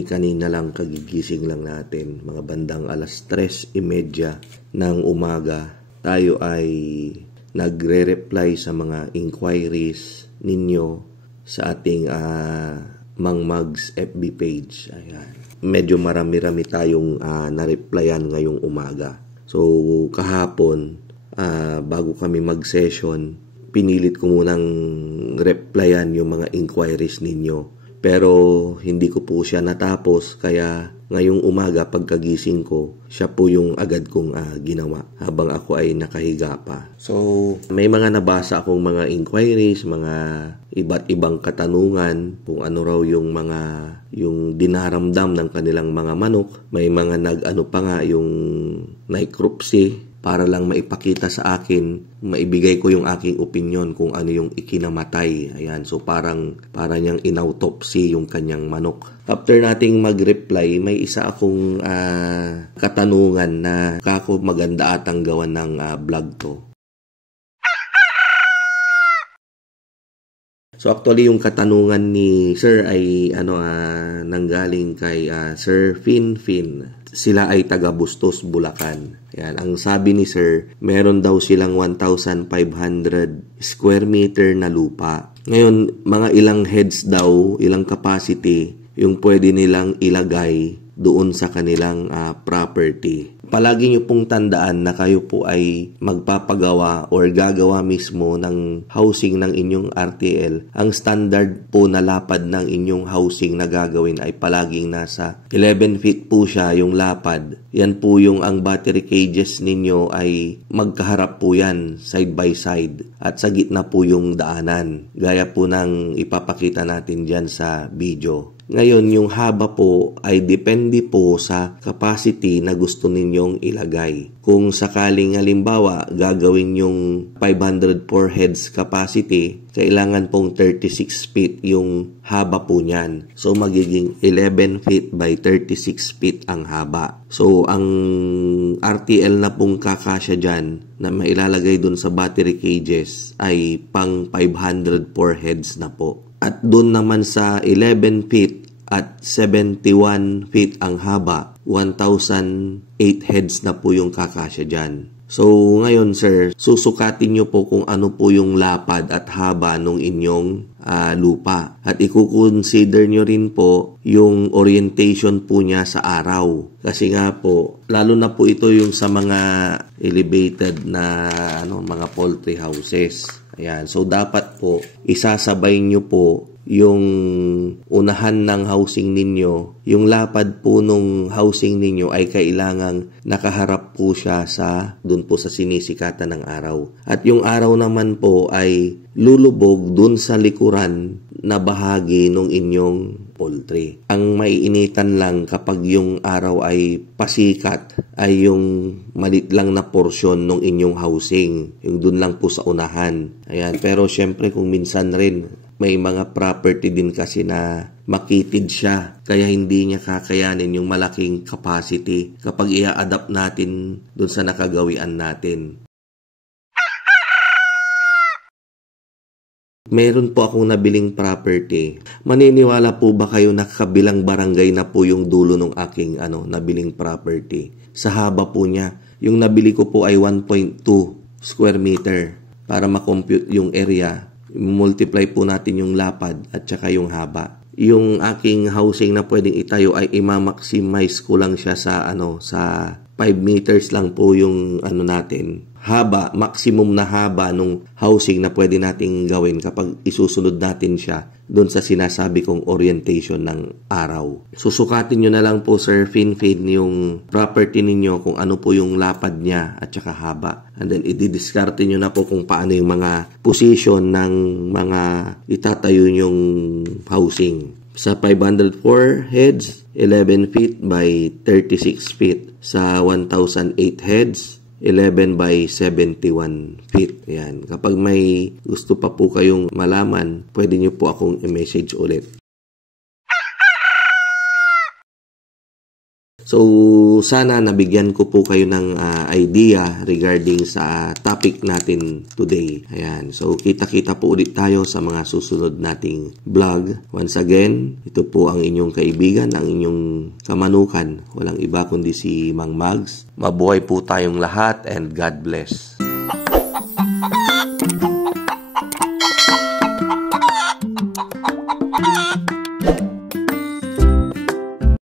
Kanina lang kagigising lang natin, mga bandang 3:30 ng umaga. Tayo ay nagre-reply sa mga inquiries ninyo sa ating Mang Mags FB page. Ayan. Medyo marami-rami tayong na-replyan ngayong umaga. So, kahapon, bago kami mag-session, pinilit ko munang replyan yung mga inquiries ninyo. Pero hindi ko po siya natapos, kaya ngayong umaga pagkagising ko, siya po yung agad kong ginawa habang ako ay nakahiga pa. So, may mga nabasa akong mga inquiries, mga iba't ibang katanungan kung ano raw yung dinaramdam ng kanilang mga manok. May mga nag-ano pa nga yung necropsy para lang maipakita sa akin, maibigay ko yung aking opinion kung ano yung ikinamatay. Ayan, so parang niyang inautopsy yung kanyang manok. After nating mag-reply, may isa akong katanungan na kako maganda atang gawan ng vlog to. So actually yung katanungan ni Sir ay nanggaling kay Sir Fin. Sila ay taga Bustos, Bulacan. Yan, ang sabi ni Sir, meron daw silang 1,500 square meter na lupa. Ngayon, mga ilang heads daw, ilang capacity, yung pwede nilang ilagay doon sa kanilang property. Palagi nyo pong tandaan na kayo po ay magpapagawa or gagawa mismo ng housing ng inyong RTL. Ang standard po na lapad ng inyong housing na gagawin ay palaging nasa 11 feet po siya yung lapad. Yan po yung ang battery cages ninyo ay magkaharap po yan side by side at sa gitna po yung daanan. Gaya po ng ipapakita natin dyan sa video. Ngayon, yung haba po ay depende po sa capacity na gusto ninyong ilagay. Kung sakaling halimbawa gagawin yung 504 heads capacity, kailangan pong 36 feet yung haba po niyan. So, magiging 11 feet by 36 feet ang haba. So, ang RTL na pong kakasya dyan na mailalagay dun sa battery cages ay pang 504 heads na po. At doon naman sa 11 feet at 71 feet ang haba, 1,008 heads na po yung kakasya dyan. So, ngayon sir, susukatin nyo po kung ano po yung lapad at haba ng inyong lupa. At i-consider nyo rin po yung orientation po niya sa araw. Kasi nga po, lalo na po ito yung sa mga elevated na mga poultry houses. Ayan. So, dapat po, isasabay nyo po yung unahan ng housing ninyo. Yung lapad po nung housing ninyo ay kailangang nakaharap po siya dun po sa sinisikatan ng araw. At yung araw naman po ay lulubog dun sa likuran na bahagi ng inyong poultry. Ang maiinitan lang kapag yung araw ay pasikat ay yung malit lang na porsyon ng inyong housing. Yung dun lang po sa unahan. Ayan. Pero syempre kung minsan rin may mga property din kasi na makitid siya. Kaya hindi niya kakayanin yung malaking capacity kapag i-adapt natin dun sa nakagawian natin. Meron po akong nabiling property. Maniniwala po ba kayo na kabilang barangay na po yung dulo ng aking nabiling property? Sa haba po niya, yung nabili ko po ay 1.2 square meter para makompute yung area. Multiply po natin yung lapad at saka yung haba. Yung aking housing na pwedeng itayo ay i-maximize ko lang siya sa 5 meters lang po yung natin. Haba, maximum na haba nung housing na pwede nating gawin kapag isusunod natin siya doon sa sinasabi kong orientation ng araw. Susukatin nyo na lang po Sir Fin yung property ninyo kung ano po yung lapad niya at saka haba. And then i-discarte nyo na po kung paano yung mga position ng mga itatayo yung housing. Sa 504 heads, 11 feet by 36 feet. Sa 1,008 heads, 11 by 71 feet. Yan. Kapag may gusto pa po kayong malaman, pwede nyo po akong i-message ulit. So, sana nabigyan ko po kayo ng idea regarding sa topic natin today. Ayan. So, kita-kita po ulit tayo sa mga susunod nating vlog. Once again, ito po ang inyong kaibigan, ang inyong kamanukan. Walang iba kundi si Mang Mags. Mabuhay po tayong lahat and God bless.